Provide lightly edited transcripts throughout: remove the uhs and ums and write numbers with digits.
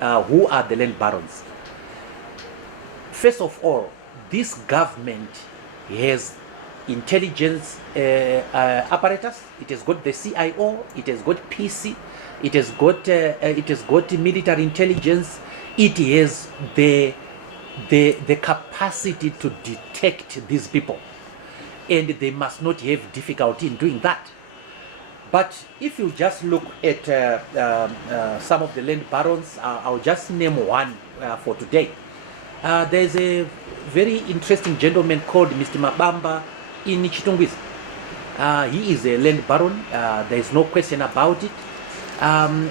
who are the land barons. First of all, this government has intelligence apparatus. It has got the CIO, it has got PC, it has got military intelligence. It has the capacity to detect these people, and they must not have difficulty in doing that. But if you just look at some of the land barons, I'll just name one for today. There's a very interesting gentleman called Mr. Mabamba in Chitungwiza. He is a land baron, there is no question about it.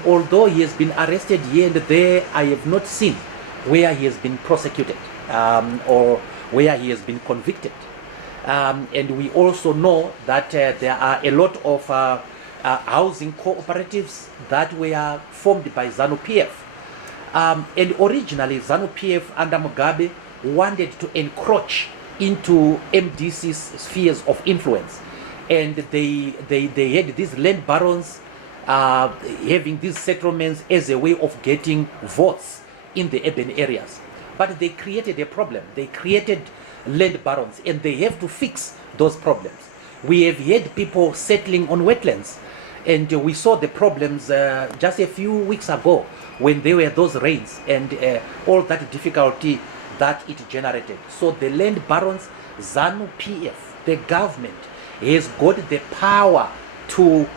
Although he has been arrested here and there, I have not seen where he has been prosecuted or where he has been convicted. And we also know that there are a lot of housing cooperatives that were formed by Zanu PF. And originally, Zanu PF under Mugabe wanted to encroach into MDC's spheres of influence. And they had these land barons having these settlements as a way of getting votes in the urban areas. But they created a problem. They created land barons, and they have to fix those problems. We have had people settling on wetlands, and we saw the problems just a few weeks ago when there were those rains and all that difficulty that it generated. So the land barons, Zanu PF, the government has got the power to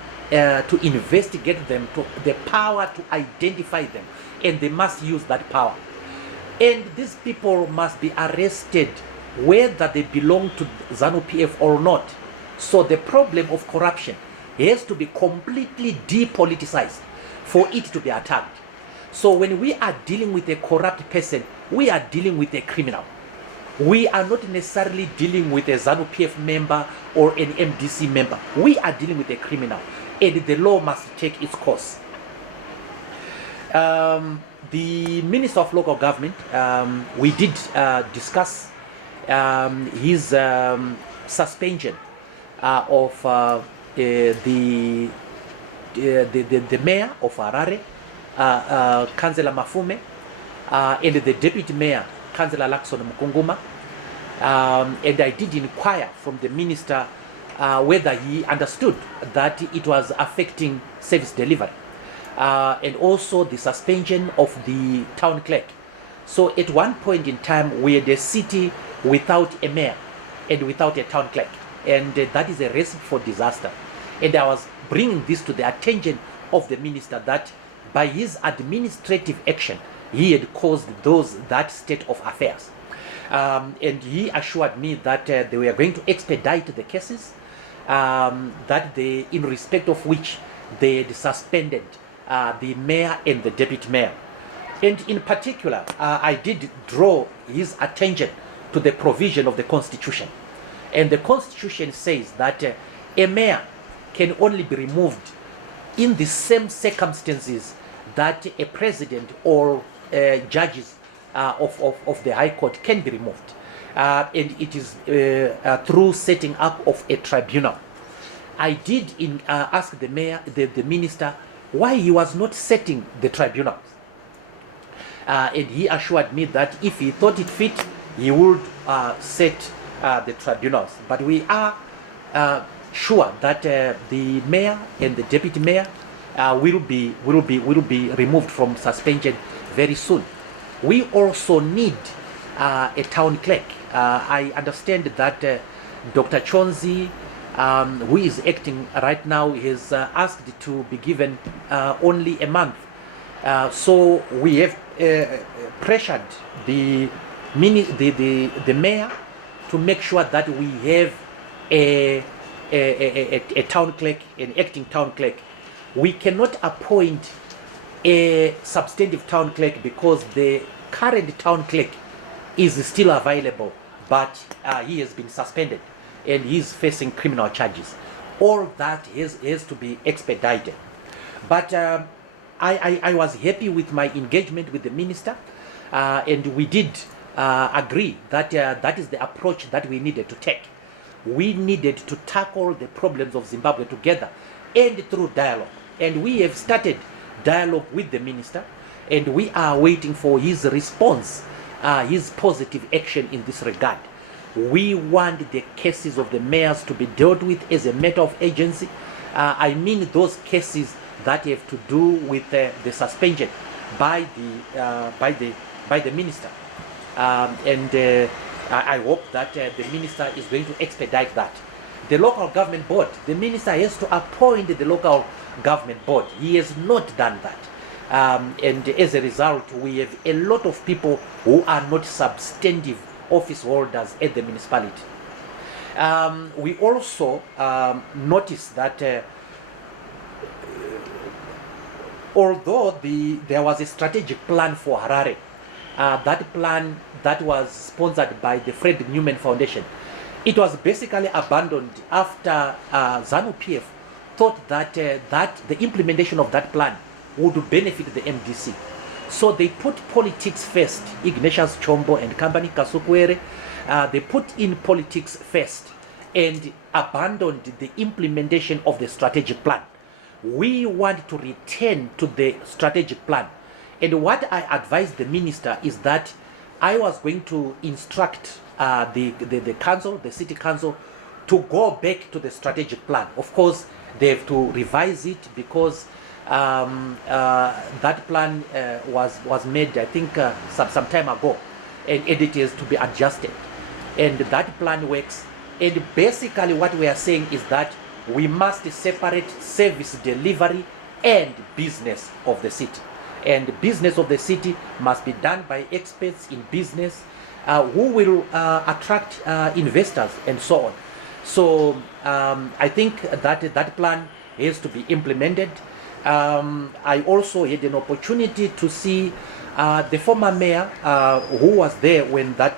investigate them, the power to identify them, and they must use that power. And these people must be arrested whether they belong to Zanu PF or not. So the problem of corruption has to be completely depoliticized for it to be attacked. So when we are dealing with a corrupt person, we are dealing with a criminal. We are not necessarily dealing with a Zanu PF member or an MDC member. We are dealing with a criminal, and the law must take its course. The Minister of Local Government, we did discuss his suspension of the mayor of Harare, Councillor Mafume, and the deputy mayor, Councillor Lakson Mukunguma. And I did inquire from the minister whether he understood that it was affecting service delivery, and also the suspension of the town clerk. So at one point in time, we had a city without a mayor and without a town clerk, and that is a recipe for disaster. And I was bringing this to the attention of the minister that by his administrative action, he had caused that state of affairs. And he assured me that they were going to expedite the cases, that they, in respect of which they had suspended the mayor and the deputy mayor. And in particular, I did draw his attention to the provision of the Constitution. And the Constitution says that a mayor can only be removed in the same circumstances that a president or judges of the High Court can be removed. And it is through setting up of a tribunal. I did ask the mayor, the minister, why he was not setting the tribunals. And he assured me that if he thought it fit, he would set the tribunals. But we are sure that the mayor and the deputy mayor will be removed from suspension very soon. We also need a town clerk. I understand that Dr. Chonzi, who is acting right now, is asked to be given only a month. So we have pressured the mayor to make sure that we have a town clerk, an acting town clerk. We cannot appoint a substantive town clerk because the current town clerk is still available, but he has been suspended and he is facing criminal charges. All that has to be expedited. But I was happy with my engagement with the minister, and we did agree that that is the approach that we needed to take. We needed to tackle the problems of Zimbabwe together and through dialogue. And we have started dialogue with the minister, and we are waiting for his response, his positive action in this regard. We want the cases of the mayors to be dealt with as a matter of agency. I mean those cases that have to do with the suspension by the minister, and I hope that the minister is going to expedite that. The local government board, the minister has to appoint the local government board. He has not done that. And as a result, we have a lot of people who are not substantive office holders at the municipality. We also notice that although there was a strategic plan for Harare, that plan that was sponsored by the Fred Newman Foundation, it was basically abandoned after Zanu PF thought that the implementation of that plan would benefit the MDC. So they put politics first. Ignatius Chombo and company Kasukwere, they put in politics first and abandoned the implementation of the strategic plan. We want to return to the strategic plan. And what I advised the minister is that I was going to instruct the council, the city council, to go back to the strategic plan. Of course, they have to revise it because that plan was made, I think, some time ago, and it is to be adjusted. And that plan works. And basically what we are saying is that we must separate service delivery and business of the city. And business of the city must be done by experts in business who will attract investors and so on. So I think that that plan has to be implemented. I also had an opportunity to see the former mayor who was there when that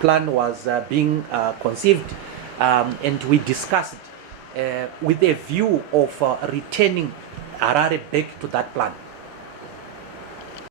plan was being conceived, and we discussed with a view of returning Harare back to that plan.